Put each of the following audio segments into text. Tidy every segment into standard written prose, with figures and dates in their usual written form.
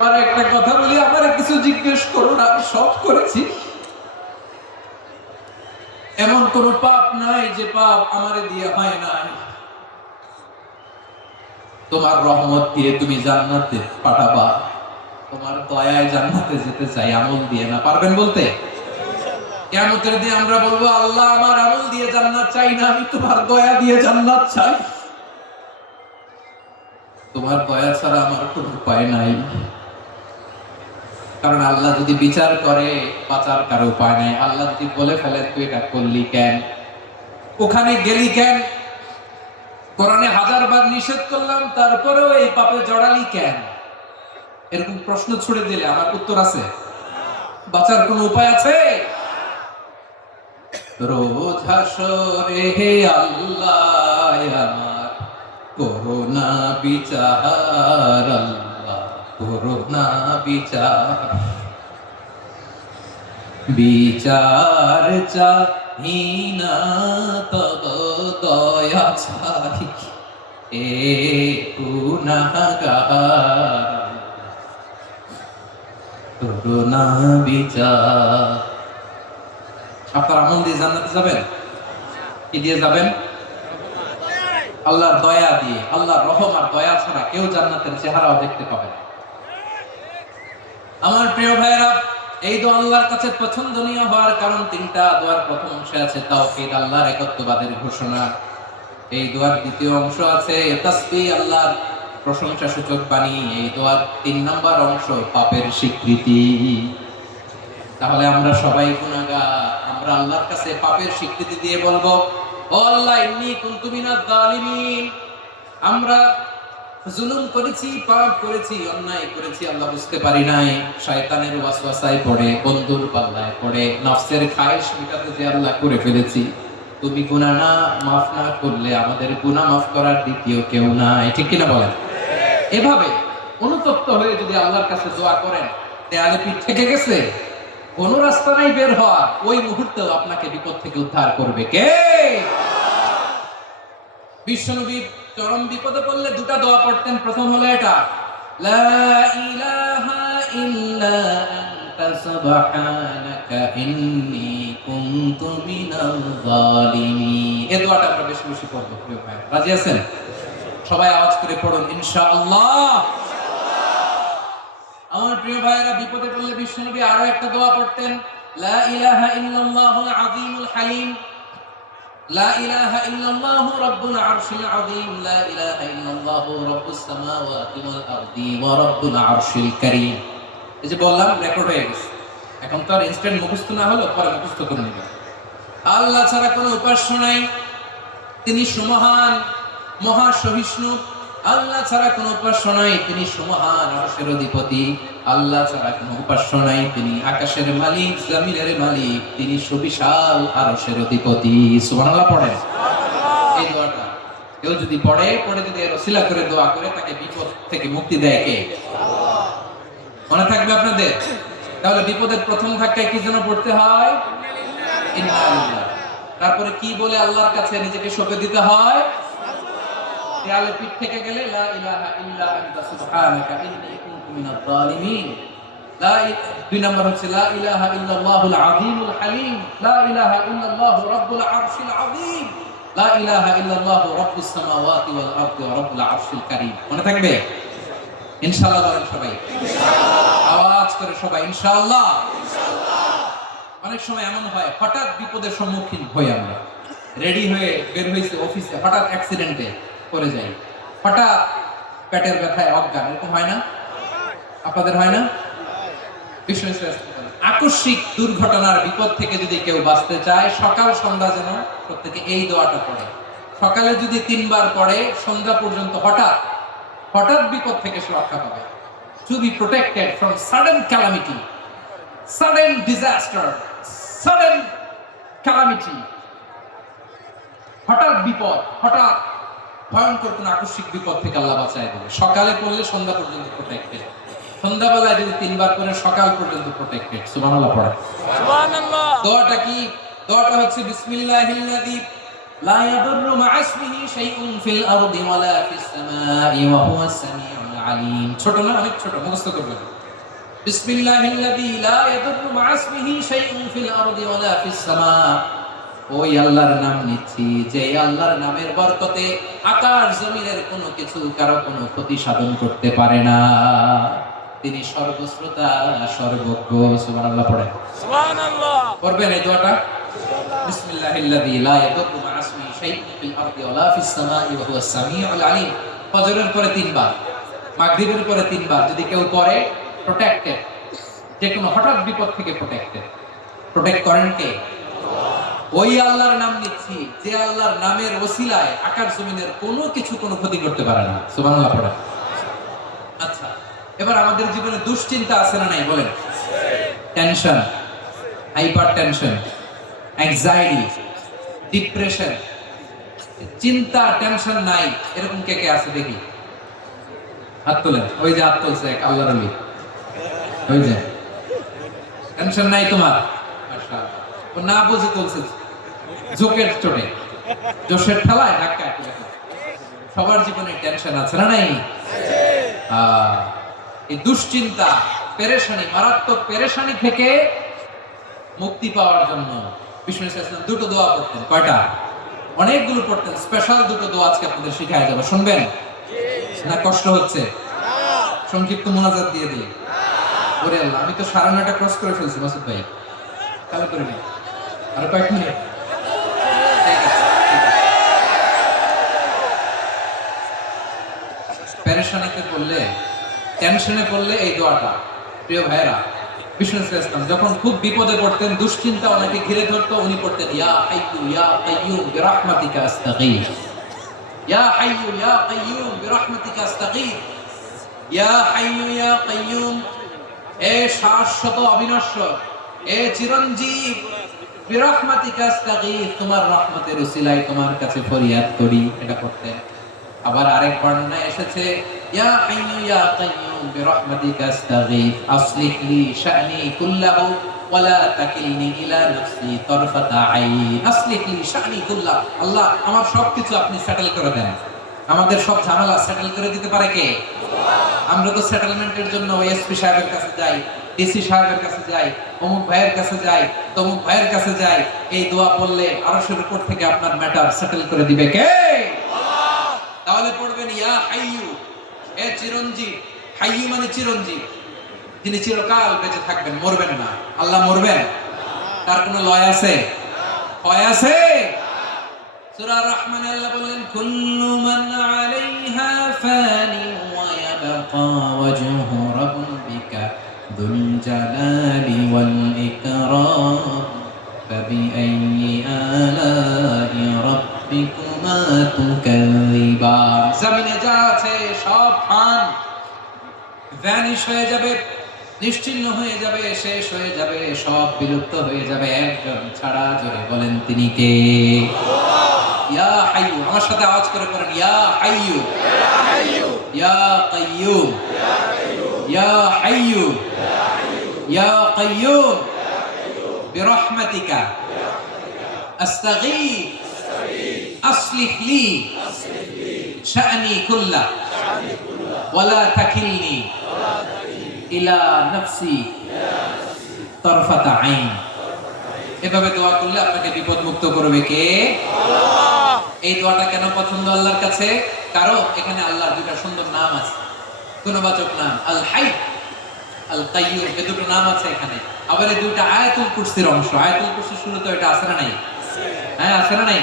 আর একটা কথা বলি, আমার কিছু জিজ্ঞেস করুন, আমি সব করেছি। এমন কোন পাপ নাই যে পাপ আমারে দিয়ে হয় নাই। তোমার রহমত দিয়ে তুমি জান্নাতে পাঠাবা, তোমার দয়ায় জান্নাতে যেতে চাই, আমল দিয়ে না। পারবেন বলতে? কিয়ামতের দিন আমরা বলবো, আল্লাহ আমার আমল দিয়ে জান্নাত চাই না, আমি তোমার দয়া দিয়ে জান্নাত চাই। তোমার দয়া ছাড়া আমার কোনো উপায় নাই। কারণ আল্লাহ যদি বিচার করে, বাঁচার কারো উপায় নাই। আল্লাহ যদি বলে ফেলেন তুই এটা করলি কেন, ওখানে গেলি কেন, কোরআনে 1000 বার নিষেধ করলাম তারপরেও এই পাপে জড়ালি কেন, এরকম প্রশ্ন ছুড়ে দিলে আমার উত্তর আছে? বাঁচার কোনো উপায় আছে? রোজ হাসরে হে আল্লাহ আমার করোনা বিচার, আল্লাহ করোনা বিচার। বিচার চাহি না তব দয়া চাহি, এ গুনাহগার করোনা বিচার। আপনার আমল দিয়ে জান্নাতে যাবেন? কি দিয়ে যাবেন? আল্লাহর দয়া দিয়ে। আল্লাহর রহম আর দয়া ছাড়া কেউ জান্নাতের চেহারাও দেখতে পাবে না। আমার প্রিয় ভাইরা, এই দোয়া আল্লাহর কাছে পছন্দনীয় হওয়ার কারণ তিনটা। দোয়ার প্রথম অংশে আছে তাওহীদ, আল্লাহর একত্ববাদের ঘোষণা। এই দোয়ার দ্বিতীয় অংশ আছে তাসবিহ, আল্লাহর প্রশংসা সূচক বাণী। এই দোয়ার 3 নম্বর অংশ পাপের স্বীকৃতি। তাহলে আমরা সবাই গুনাহগার, আমরা আল্লাহর কাছে পাপের স্বীকৃতি দিয়ে বলবো, ও আল্লাহ ইন্নী কুনতু মিনাজ জালিমিন, আমরা জুলুম করেছি, পাপ করেছি, অন্যায় করেছি, আল্লাহ বুঝতে পারি নাই, শয়তানের ওয়াসওয়াসায় পড়ে, বন্ধুর পাল্লায় পড়ে, নফসের খায়েশ মেটাতে যে আল্লাহ করে ফেলেছি। তুমি গুনাহ না মাফ না করলে আমাদের গুনাহ মাফ করার দ্বিতীয় কেউ নাই। ঠিক কিনা বলেন? এভাবে অনুতপ্ত হয়ে যদি আল্লাহর কাছে দোয়া করেন, দেয়ালে পিঠ থেকে গেছে, কোন রাস্তা নাই বের হওয়া, ওই মুহূর্তেও আপনাকে বিপদ থেকে উদ্ধার করবে কে? বিশ্বনবী চরম বিপদে পড়লে দুটা দোয়া পড়তেন। প্রথম হলো এটা, লা ইলাহা ইল্লা আনতা সুবহানাকা ইন্নী কুনতু মিনাল জালিমিন। এই দোয়াটা আমরা বেশি বেশি পড়ব প্রিয় ভাই। রাজি আছেন? সবাই আওয়াজ করে পড়ুন ইনশাআল্লাহ। আমার প্রিয় ভাইয়েরা, বিপদে পড়লে বিশ্বনবী আরো একটা দোয়া পড়তেন, লা ইলাহা ইল্লাল্লাহুল আযীমুল হালিম, লা ইলাহা ইল্লাল্লাহু রাব্বুল আরশিল আযীম, লা ইলাহা ইল্লাল্লাহু রাব্বুস সামাওয়াতি ওয়াল আরদি ওয়া রাব্বুল আরশিল কারীম। এই যে বললাম, রেকর্ড হয়ে গেছে। এখন তো আর ইনস্ট্যান্ট মুখস্থ না হলো, পরে মুখস্থ করে নেবেন। আল্লাহ ছাড়া কোনো উপাস্য নাই, তিনি সুমহান, মহা সহিষ্ণু। আল্লাহ ছাড়া কোনো উপাস্য নাই, তিনি সুমহান, আরশের অধিপতি। আল্লাহ ছাড়া কোনো উপাস্য নাই, তিনি আকাশের মালিক, জমিনের মালিক, তিনি সুবিশাল আরশের অধিপতি। সুবহানাল্লাহ পড়েন। এই দোয়াটা কেউ যদি পড়ে যদি এর ওসিলা করে দোয়া করে, তাকে বিপদ থেকে মুক্তি দেয় কে? আল্লাহ। মনে থাকবে আপনাদের? তাহলে বিপদের প্রথম ধাক্কায় কি যেন পড়তে হয়? ইন্নালিল্লাহ। তারপরে কি বলে আল্লাহর কাছে নিজেকে সঁপে দিতে হয়? দেয়ালে পিঠ থেকে গেলে, লা ইলাহা ইল্লা আনতা সুবহানাকা ইন্নী কুনতু মিনাজ জালিমিন। 2 নম্বর হচ্ছে লা ইলাহা ইল্লাল্লাহুল আযীমুল হালিম, লা ইলাহা ইল্লাল্লাহু রাব্বুল আরশিল আযীম, লা ইলাহা ইল্লাল্লাহু রাব্বুস সামাওয়াতি ওয়াল আরদি ওয়া রাব্বুল আরশিল কারীম। মনে থাকবে? ইনশাআল্লাহ বলেন সবাই। ইনশাআল্লাহ। আওয়াজ করে সবাই ইনশাআল্লাহ। ইনশাআল্লাহ। অনেক সময় এমন হয়, হঠাৎ বিপদের সম্মুখীন হই আমরা, রেডি হয়ে বের হইছে অফিসে, হঠাৎ অ্যাক্সিডেন্টে পড়ে যাই, হঠাৎ পেটের ব্যথায় অজ্ঞান। এরকম হয় না? আপনাদের হয় না? আকস্মিক দুর্ঘটনার বিপদ থেকে যদি কেউ বাঁচতে চায়, সকাল সন্ধ্যা যেন প্রত্যেকে এই দোয়াটা পড়ে। সকালে যদি 3 বার পড়ে, সন্ধ্যা পর্যন্ত হঠাৎ হঠাৎ বিপদ থেকে সে রক্ষা পাবে। To be protected from sudden calamity, sudden disaster, sudden calamity, হঠাৎ বিপদ, হঠাৎ ভয়ঙ্কর কোন আকস্মিক বিপদ থেকে আল্লাহ বাঁচায় দেবে। সকালে পড়লে সন্ধ্যা পর্যন্ত প্রোটেক্টেড, সন্ধ্যাবেলায় যদি 3 বার করে সকাল পর্যন্ত প্রোটেক্টেড। সুবহানাল্লাহ পড়ে। সুবহানাল্লাহ। দোয়াটা কি? দোয়াটা হচ্ছে বিসমিল্লাহিল্লাযী লা ইয়াদুররু মা ইসমিহি শাইউন ফিল আরদি ওয়ালা ফিস সামাই ওয়া হুয়াস সামিউল আলিম। ছোট না, অনেক ছোট, মুখস্থ করবেন। বিসমিল্লাহিল্লাযী লা ইয়াদুররু মা ইসমিহি শাইউন ফিল আরদি ওয়ালা ফিস সামা। ওই আল্লাহর নাম নিচ্ছি যে আল্লাহর নামের বরকতে আকাশ জমিনের কোনো কিছু কারো কোনো ক্ষতি সাধন করতে পারে না। তিনি সর্বশ্রোতা, সর্বজ্ঞ। সুবহানাল্লাহ পড়েন। সুবহানাল্লাহ পড়বেন এই দোয়াটা। বিসমিল্লাহিল্লাযী লা ইয়াদুররু মা ইসমিহি শাইউন ফিল আরদি ওয়ালা ফিস সামাই ওয়া হুয়াস সামিউল আলিম। ফজরের পরে 3 বার, মাগরিবের পরে 3 বার যদি কেউ পড়ে প্রোটেক্টেড, যে কোনো হঠাৎ বিপদ থেকে প্রোটেক্টেড। প্রোটেক্ট করেন কে? ওই আল্লাহর নাম নিচ্ছি যে আল্লাহর নামের ওসিলায় আকাশ জমিনের কোনো কিছু কোনো ক্ষতি করতে পারে না। সুবহানাল্লাহ পড়েন। আচ্ছা, এবার আমাদের জীবনে দুশ্চিন্তা আছে না নাই বলেন? Tension, hyper tension, anxiety, depression, চিন্তা টেনশন নাই এরকম কে কে আছে দেখি? হাত তোলেন। ওই যে হাত তুলছে এক আল্লাহর ওলি, ওই যে। টেনশন নাই তোমার? মাশাআল্লাহ। ও না বুঝে তুলছে, জোকের চোটে, জোশের ঠেলায় ধাক্কায় তুলে। সবার জীবনে টেনশন আছে না নাই? এই দুশ্চিন্তা, পেরেশানি, মারাত্মক পেরেশানি থেকে মুক্তি পাওয়ার জন্য বিষ্ণু ইসলাম দুটো দোয়া পড়তেন। কয়টা? অনেকগুলো পড়তেন। স্পেশাল দুটো দোয়া আজকে আপনাদের শিখায় যাবো, শুনবেন না? কষ্ট হচ্ছে? সংক্ষিপ্ত মোনাজাত দিয়ে দিই। ওরে আল্লাহ, আমি তো 9:30 ক্রস করে ফেলছি মাসুদ ভাই, কালে করে নিই আর কয়েক মিনিট। পেরেশানিতে পড়লে, টেনশনে পড়লে এই দোয়াটা, প্রিয় ভাইরা, বিষ্ণু ইসলাম যখন খুব বিপদে পড়তেন, দুশ্চিন্তা ওনাকে ঘিরে ধরতো, উনি পড়তেন ইয়া হাইয়্যু ইয়া কাইয়্যুম বিরাহমাতিকা আস্তাগীথ। ইয়া হাইয়্যু ইয়া কাইয়্যুম বিরাহমাতিকা আস্তাগীথ। ইয়া হাইয়্যু ইয়া কাইয়্যুম, এ শাশ্বত অবিনশ্বর, এ চিরঞ্জীব, বিরাহমাতিকা আস্তাগীথ, তোমার রহমতের উসিলায় তোমার কাছে ফরিয়াদ করি। এটা করতেন। আবার আরেক বর্ণনায় এসেছে ইয়া হাইয়্যু ইয়া কাইয়্যুম বিরাহমাতিকা আস্তাগীথ আসলিহ লি শা'নি কুল্লাহু ওয়া লা তাকিলনি ইলা নাফসি তারফাতা আইন। আসলিহ লি শা'নি কুল্লাহু, আল্লাহ আমার সবকিছু আপনি সেটেল করে দেন। আমাদের সব ঝামেলা সেটেল করে দিতে পারে কে? আমরা তো সেটেলমেন্টের জন্য এসপি সাহেবের কাছে যাই, ডিসি সাহেবের কাছে যাই, অমুক ভাইয়ের কাছে যাই, তমুক ভাইয়ের কাছে যাই। এই দোয়া পড়লে আরশের উপর থেকে আপনার ম্যাটার সেটেল করে দিবে কে? তাহলে পড়বেন ইয়া হাইয়্যু, এ চিরঞ্জীব। হাইয়্যু মানে চিরঞ্জীব, যিনি চিরকাল বেঁচে থাকবেন, মরবেন না। আল্লাহ মরবেন? তার কোনো লয় আছে? হয় আছে? সূরা রহমানে আল্লাহ বললেন কুল্লু মান আলাইহা ফানি ওয়া ইয়াবকা ওয়াজহু রাব্বিকা যুল জালালি ওয়াল ইকরাম ফাবিআইয়ি আলাই রাব্বিকুমা তুকাযিবান। জমিনে যা আছে সব ফান, ভ্যানিশ হয়ে যাবে, নিশ্চিহ্ন হয়ে যাবে, শেষ হয়ে যাবে, সব বিলুপ্ত হয়ে যাবে, একজন ছাড়া। জোরে বলেন তিনি কে? ইয়া হাইয়্যু, আমার সাথে আওয়াজ করে পড়েন ইয়া হাইয়্যু ইয়া হাইয়্যু ইয়া কাইয়্যুম ইয়া হাইয়্যু ইয়া কাইয়্যুম বিরহমাতিকা আস্তাগীথ আসলিহ লি শা'নি কুল্লাহু ওয়া লা তাকিলনি ইলা নাফসি তারফাতা আইন। এভাবে দোয়া করলে আপনাকে বিপদ মুক্ত করবে কে? আল্লাহ। এই দোয়াটা কেন পছন্দ আল্লাহর কাছে? কারণ এখানে আল্লাহর দুটো সুন্দর নাম আছে, গুণবাচক নাম, আল হাই, আল কাইয়্যুম, এই দুটো নাম আছে এখানে। আবার এই দুইটা আয়াতুল কুরসির অংশ। আয়াতুল কুরসির শুরুতে এটা আছে না নাই? হ্যাঁ, আছে না নাই?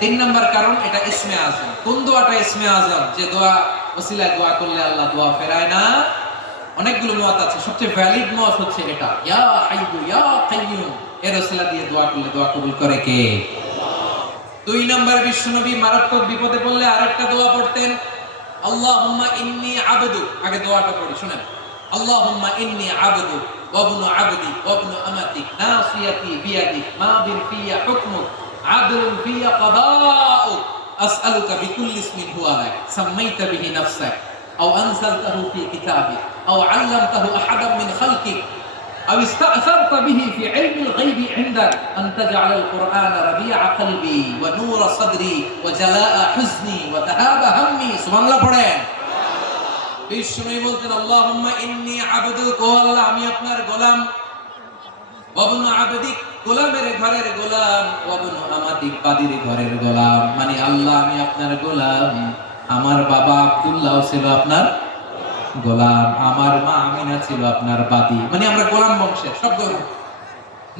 3 নাম্বার কারণ এটা ইসমে আযম। কোন দোয়াটা ইসমে আযম? যে দোয়া ওসিলায় দোয়া করলে আল্লাহ দোয়া ফেরায় না। অনেকগুলো মত আছে, সবচেয়ে ভ্যালিড মত হচ্ছে এটা, ইয়া হাইয়্যু ইয়া কাইয়্যুম, এর ওসিলা দিয়ে দোয়া করলে দোয়া কবুল করে কে? আল্লাহ। 2 নাম্বার, বিশ্বনবী মারাত্মক বিপদে পড়লে আরেকটা দোয়া পড়তেন, আল্লাহুম্মা ইন্নী আবদুক। আগে দোয়াটা পড়ি, শুনেন। আল্লাহুম্মা ইন্নী আবদুক ওয়া ইবনু আবদিক ওয়া ইবনু আমাতিক নাসিয়াতি বিয়াদিক মাদিন ফিয়া হুকমুক আদলুন ফিয়া কাদাউক আসআলুকা বিকুল্লি ইসমিন হুয়া লাক সাম্মাইতা বিহি নাফসাক আও আনজালতাহু ফি কিতাবিক আও আল্লামতাহু আহাদাম মিন খালকিক আও ইসতা'সারতা বিহি ফি ইলমিল গায়বি ইনদাক আন তাজআলাল কুরআনা রাবি'a কলবি ওয়া নূরা সাদরি ওয়া জালাআ হুজনি ওয়া যাহাবা হাম্মি। সুবহানাল্লাহ পড়েন। বিষ্ণু বলতেন আল্লাহুম্মা ইন্নী আবদুক, ও আল্লাহ আমি আপনার গোলাম, ওয়াবনু আবদিক, গোলামের ঘরের গোলাম, ওয়াবনু আমাতিক, বাদীর ঘরের গোলাম। মানে আল্লাহ আমি আপনার গোলাম, আমার বাবা আব্দুল্লাহ ছিল আপনার গোলাম, আমার মা আমিনা ছিল আপনার বাদী। মানে আমরা গোলাম বংশের সব গোলাম।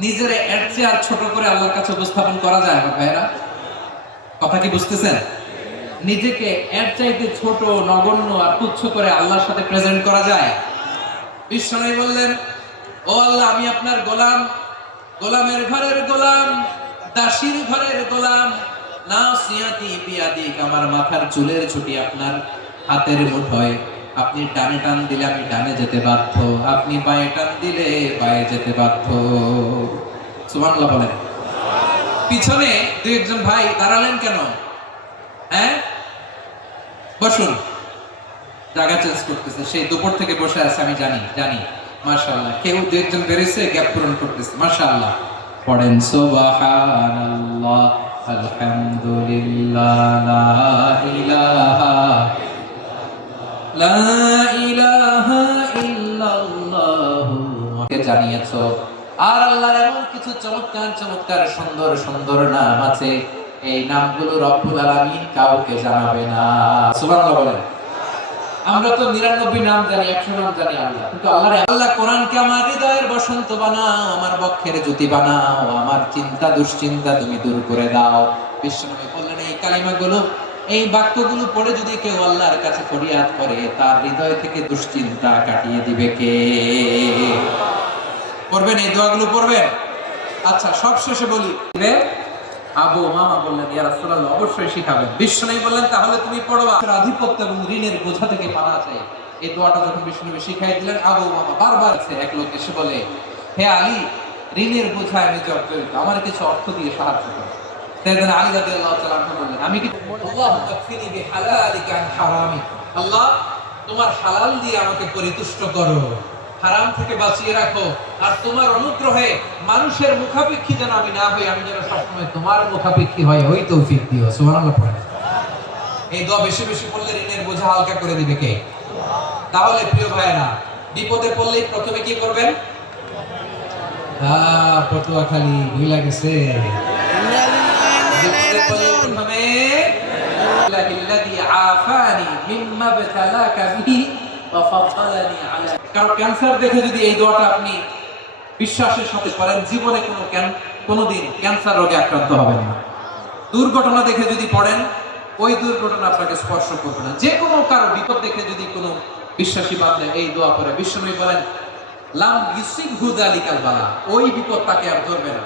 নিজের এর চেয়ে আর ছোট করে আল্লাহর কাছে উপস্থাপন করা যায় না ভাইরা? কথা কি বুঝতেছেন? নিজেকে এর চাইতে ছোট, নগণ্য আর তুচ্ছ করে আল্লাহর সাথে প্রেজেন্ট করা যায়? বিষ্ণু বললেন ও আল্লাহ আমি আপনার গোলাম, গোলামের ঘরের গোলাম, দাসীর ঘরের গোলাম। নাসিয়াতি বিয়াদিক, আমার মাথার চুলের ছুটি আপনার হাতের মুঠোয়। আপনি ডানে টান দিলে আমি ডানে যেতে বাধ্য, আপনি বাঁয়ে টান দিলে বাঁয়ে যেতে বাধ্য। সুবহানাল্লাহ বলেন। পিছনে দুই একজন ভাই দাঁড়ালেন কেন? হ্যাঁ, বসুন। জায়গা চেঞ্জ করতেছে, সেই দুপুর থেকে বসে আছে আমি জানি জানি। মাশাআল্লাহ, কেউ দুই একজন বেরিয়েছে, গ্যাপ পূরণ করতেছে। মাশাআল্লাহ, পড়েন সুবহানাল্লাহ, আলহামদুলিল্লাহ, লা ইলাহা ইল্লাল্লাহ কে জানিয়েছো। আর আল্লাহর এমন কিছু চমৎকার চমৎকার সুন্দর সুন্দর নাম আছে, এই নামগুলো রব্বুল আলামিন কাউকে জানাবে না। সুবহানাল্লাহ বলেন। আমরা তো 99 নাম জানি, 100 নাম জানি আল্লাহ, কিন্তু আল্লাহ কোরআনকে আমার হৃদয়ের বসন্ত বানাও, আমার বক্ষের জ্যোতি বানাও, আমার চিন্তা দুশ্চিন্তা তুমি দূর করে দাও। বিশ্বনবী বললেন এই কালিমাগুলো, এই বাক্যগুলো পড়ে যদি কেউ আল্লাহর কাছে ফরিয়াদ করে, তার হৃদয় থেকে দুশ্চিন্তা কাটিয়ে দিবে কে? পড়বেন এই দোয়াগুলো, পড়বেন। আচ্ছা, সব শেষে বলি, আবু মামা বললেন ইয়া রাসূলুল্লাহ অবশ্যই শিখাবেন। বিশ্বনবী বললেন তাহলে তুমি পড়বা, আধিপত্য এবং ঋণের বোঝা থেকে পানা চাই। এই দোয়াটা যখন বিশ্বনবী শিখাই দিলেন, আবু মামা বারবার এক লোক এসে বলে, হে আলী, ঋণের বোঝায় আমি জর্জরিত, আমার কিছু অর্থ দিয়ে সাহায্য করো। তাইলে আলী রাদিয়াল্লাহু তাআলা বললেন, আমি কি আল্লাহু তাকফিনি বিহালালিকা আন হারামি, আল্লাহ তোমার হালাল দিয়ে আমাকে পরিতুষ্ট করো, হারাম থেকে বাঁচিয়ে রাখো, আর তোমার অনুগ্রহে মানুষের মুখাপেক্ষী যেন আমি না হই, আমি যেন সবসময় তোমার মুখাপেক্ষী হয়, ওই তৌফিক দিও। সুবহানাল্লাহ পড়েন। এই দোয়া বেশি বেশি পড়লে ঋণের বোঝা হালকা করে দিবে কে? তাহলে প্রিয় ভাইরা, বিপদে পড়লেই প্রথমে কি করবেন? পটুয়াখালী ভুলে গেছে। বিপদে পড়লে প্রথমে আল্লাহিল্লাযী আফানি মিম্মা বতালাকা বিহি ওয়া ফাদালানি আলা। কারণ ক্যান্সার দেখে যদি এই দোয়াটা আপনি বিশ্বাসের সাথে পড়েন, জীবনে কোনোদিন ক্যান্সার রোগে আক্রান্ত হবেন না। দুর্ঘটনা দেখে যদি পড়েন, ওই দুর্ঘটনা আপনাকে স্পর্শ করবে না। যে কোনো কারো বিপদ দেখে যদি কোনো বিশ্বাসী বান্দা এই দোয়া পড়ে, বিশ্বনবী বলেন লাম ইউসিবহু যালিকাল বালা, ওই বিপদ তাকে আর ধরবে না।